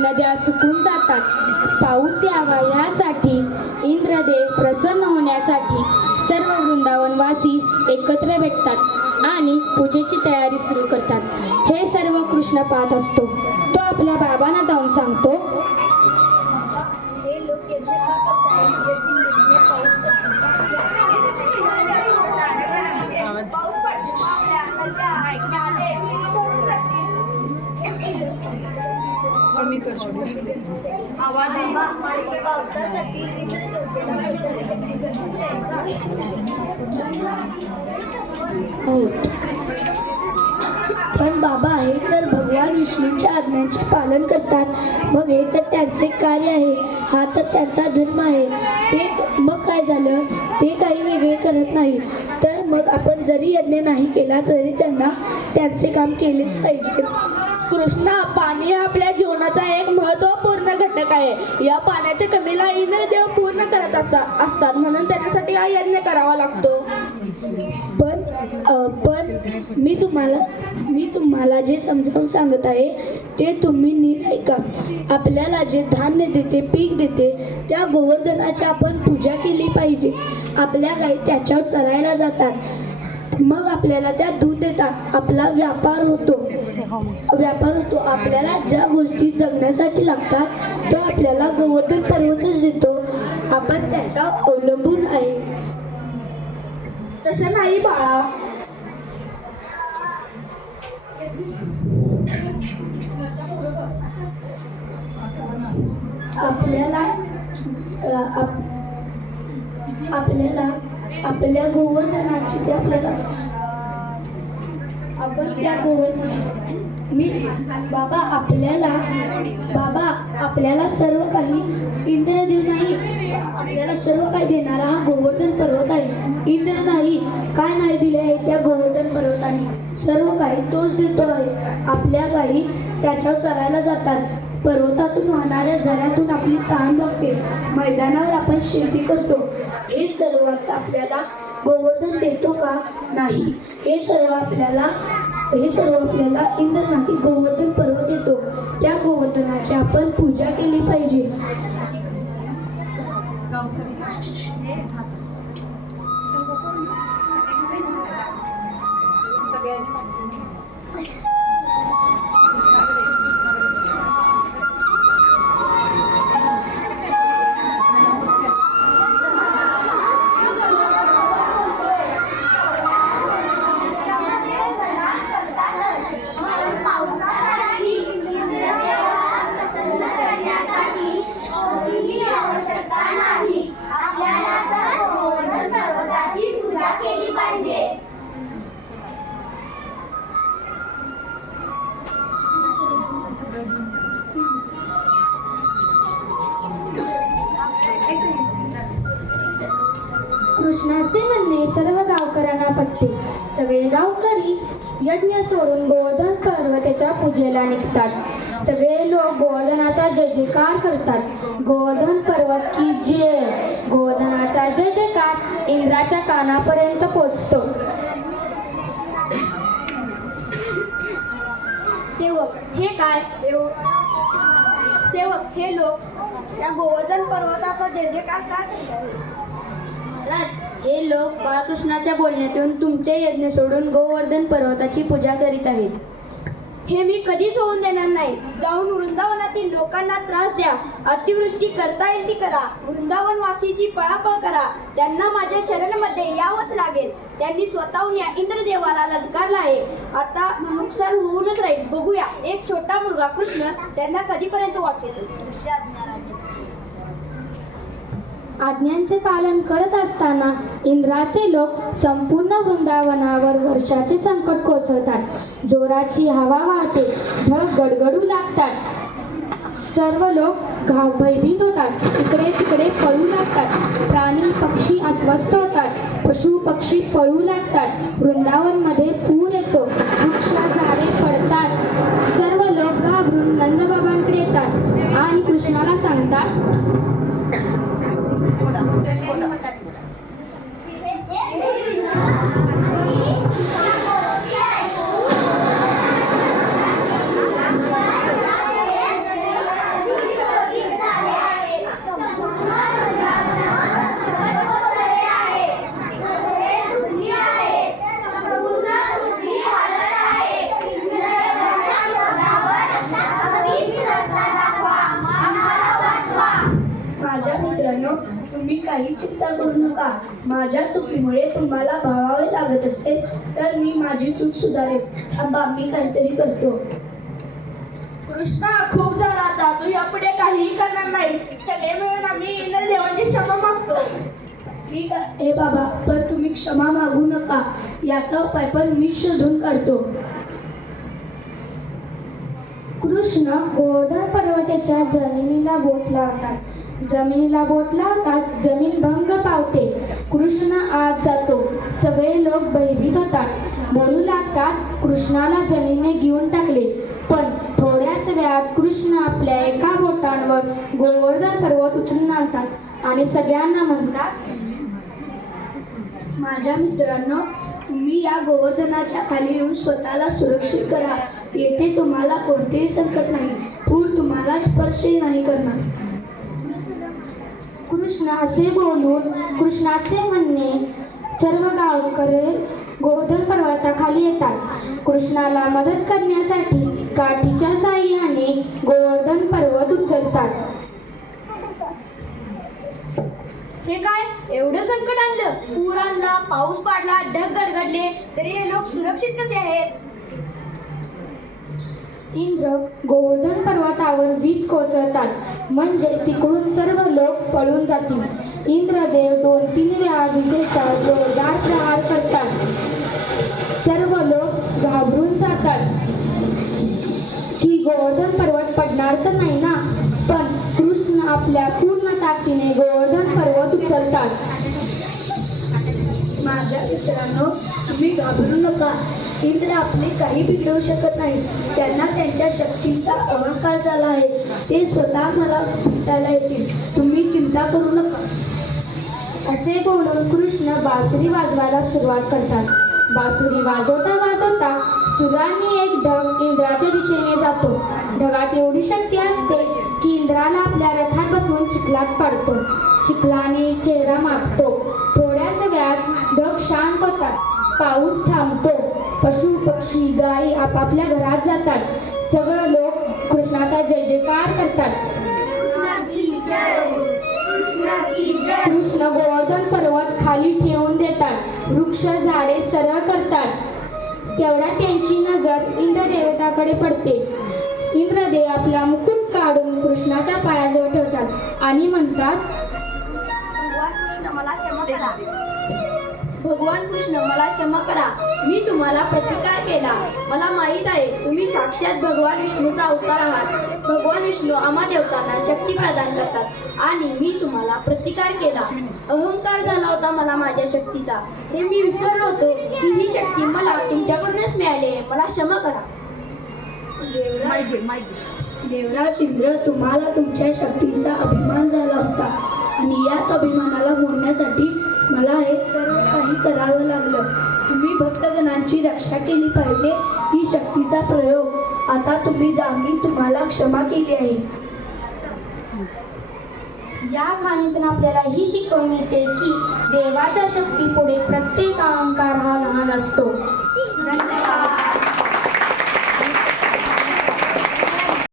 नद्या सुकून जातात। पाऊस यावा यासाठी, इंद्रदेव प्रसन्न होण्यासाठी सर्व वृंदावनवासी एकत्र भेटतात आणि पूजेची तयारी सुरू करतात। हे सर्व कृष्ण पाहत असतो। तो आपल्या बाबांना जाऊन सांगतो, पण बाबा हे तर भगवान विष्णूंच्या आज्ञांचे पालन करतात, मग हे तर त्यांचे कार्य आहे, हा तर त्यांचा धर्म आहे। ते मग काय झालं, ते काही वेगळे करत नाही, तर मग आपण जरी यज्ञ नाही केला तरी त्यांना त्यांचे काम केलेच पाहिजे। कृष्णा, पाणी हा आपल्या जीवनाचा एक महत्त्वपूर्ण घटक आहे। या पाण्याच्या कमीला इंद्रदेव पूर्ण करत असतात, म्हणून त्याच्यासाठी हा यज्ञ करावा लागतो। पण मी तुम्हाला जे समजावून सांगत आहे ते तुम्ही नीट ऐका। आपल्याला जे धान्य देते, पीक देते, त्या गोवर्धनाची आपण पूजा केली पाहिजे। आपल्या गायी त्याच्यावर चरायला जातात, मग आपल्याला त्या दूध देतात, आपला व्यापार होतो। आपल्याला ज्या गोष्टी जगण्यासाठी लागतात तो आपल्याला गोवर्धन पर्वतच देतो, आपण त्याच्यावर अवलंबून आहे। तसं नाही बाळा, आपल्या गोवर्धनाची ते आपल्याला आपण त्या आपल्याला सर्व काही इंद्रदेव नाही, आपल्याला सर्व काही देणारा हा गोवर्धन पर्वत आहे। इंद्र नाही, काय नाही दिले आहे त्या गोवर्धन पर्वताने, सर्व काही तोच देतो आहे। आपल्या गायी त्याच्यावर चरायला जातात, पर्वतातून वाहणाऱ्या झऱ्यातून आपली तहान भागते, मैदानावर आपण शेती करतो। हे सर्व आपल्याला गोवर्धन देतो का? नाही, हे सर्व आपल्याला इंद्र नाही, गोवर्धन पर्वत देतो। त्या गोवर्धनाची आपण पूजा केली पाहिजे। कृष्णाचे म्हणणे सर्व गावकऱ्यांना पटते। सगळे गावकरी यज्ञ सोडून गोवर्धन पर्वताच्या पूजेला निघतात। सगळे लोक गोवर्धनाचा जय जयकार करतात। गोवर्धन पर्वत की जय। गोवर्धनाचा जय जयकार इंद्राच्या कानापर्यंत पोचतो। सेवक, हे काय? सेवक, हे लोक या गोवर्धन पर्वताचा जय जयकार का करतात? महाराज, हे लोक बाळकृष्णाच्या बोलण्यातून तुमचे यज्ञ सोडून गोवर्धन पर्वताची पूजा करीत आहेत। हे मी कधीच होऊन देणार नाही। जाऊन वृंदावनातील लोकांना त्रास द्या, अतिवृष्टी करता येईल ती करा, वृंदावनवासीची पळापळ करा, त्यांना माझ्या शरणमध्ये यावंच लागेल। त्यांनी स्वतःहून या इंद्रदेवाला ललकारला आहे, आता नुकसान होऊनच राहील। बघूया एक छोटा मुलगा कृष्ण त्यांना कधीपर्यंत वाचवतो। आज्ञांचे पालन करत असताना इंद्राचे लोक संपूर्ण वृंदावनावर वर्षाचे संकट कोसळतात। जोराची हवा वाहते, ढग गडगडू लागतात, सर्व लोक भयभीत होतात, इकडे तिकडे पळू लागतात, प्राणी पक्षी अस्वस्थ होतात, पशु पक्षी पळू लागतात, वृंदावनमध्ये पूर येतो, वृक्ष झाडे पडतात, सर्व लोक घाबरून नंदबाबांकडे येतात आणि कृष्णाला सांगतात, माझ्या चुकीमुळे तुम्हाला भागावे लागत असेल तर मी माझी चूक सुधारेल. थांबा, मी काहीतरी करतो. कृष्णा, खूप झाला आता. तू यापुढे काहीही करणार नाहीस. सगळे मिळून आम्ही इंद्रदेवांची क्षमा मागतो. ठीक आहे हे बाबा, पण तुम्ही क्षमा मागू नका. याचा उपाय पण मी शोधून काढतो. कृष्ण गोवर्धन पर्वताच्या जमिनीला बोट लावतात. जमिनीला बोट लावताच जमीन भंग पावते. कृष्ण आत जातो. सगळे लोक भयभीत होतात. बोलू लागतात, कृष्णाला जमिनीने घेऊन टाकले. पण थोड्याच वेळात कृष्ण आपल्या एका बोटांवर गोवर्धन पर्वत उचलून आणतात आणि सगळ्यांना म्हणतात, माझ्या मित्रांनो, तुम्ही या गोवर्धनाच्या खाली येऊन स्वतःला सुरक्षित करा. येथे तुम्हाला कोणतेही संकट नाही. पूर तुम्हाला स्पर्शही नाही करणार. कृष्ण असे बोलून कृष्णाचे म्हणणे सर्व गावकरी गोवर्धन पर्वताखाली येतात. कृष्णाला मदत करण्यासाठी काठीच्या साहाय्याने गोवर्धन पर्वत उचलतात. हे काय, एवढं संकट आणलं? पूर आणला, पाऊस पाडला, ढग गडगडले, तरी हे लोक सुरक्षित कसे आहेत? इंद्र गोवर्धन पर्वतावर वीज कोसळतात, म्हणजे तिकडून सर्व लोक पळून जातील. इंद्रदेव 2-3 वेळा विजेचा जोरदार प्रहार करतात. सर्व लोक घाबरून जातात की गोवर्धन पर्वत पडणार तर नाही ना. पण कृष्ण आपल्या पूर्ण ताकदीने गोवर्धन पर्वत उचलतात. माझ्या मित्रांनो, तुम्ही घाबरू नका. इंद्र आपले काही बिघडवू शकत नाही. त्यांना त्यांच्या शक्तीचा अहंकार झाला आहे. ते स्वतः मला भेटायला येतील. तुम्ही चिंता करू नका. असे बोलून कृष्ण बासुरी वाजवायला सुरुवात करतात. बासुरी वाजवता वाजवता सुराने एक ढग इंद्राच्या दिशेने जातो. ढगात एवढी शक्ती असते की इंद्राला आपल्या रथात बसवून चिखलात पाडतो. चिखलाने चेहरा मापतो. थोड्याच वेळात ढग शांत होतात. पाऊस थांबतो. पशु पक्षी गायी आपापल्या घरात जातात. सगळे लोक कृष्णाचा जय जयकार करतात. कृष्ण गोवर्धन पर्वत खाली ठेवून देतात. वृक्ष झाडे सरळ करतात. तेवढ्यात त्यांची नजर इंद्रदेवताकडे पडते. इंद्रदेव आपला मुकुट काढून कृष्णाच्या पायाजवळ ठेवतात आणि म्हणतात, भगवान कृष्ण, मला क्षमा करा. मी तुम्हाला प्रतिकार केला. मला माहीत आहे तुम्ही साक्षात भगवान विष्णूचा अवतार आहात. भगवान विष्णू आम्हा देवतांना शक्ती प्रदान करतात आणि मी तुम्हाला प्रतिकार केला. अहंकार झाला होता मला माझ्या शक्तीचा. हे मी विसरलो होतो की ही शक्ती मला तुमच्याकडूनच मिळाली. मला क्षमा करा. देवराज इंद्र, तुम्हाला तुमच्या शक्तीचा अभिमान झाला होता आणि याच अभिमानाला मोडण्यासाठी मला हे सर्व काही करावं लागलं. तुम्ही भक्तजनांची रक्षा केली पाहिजे. ही शक्तीचा प्रयोग. आता तुम्ही जा. मी तुम्हाला क्षमा केली आहे. या कहाणीतून आपल्याला ही शिकवण मिळते की देवाच्या शक्तीपुढे प्रत्येक अहंकार हा लहान असतो. धन्यवाद.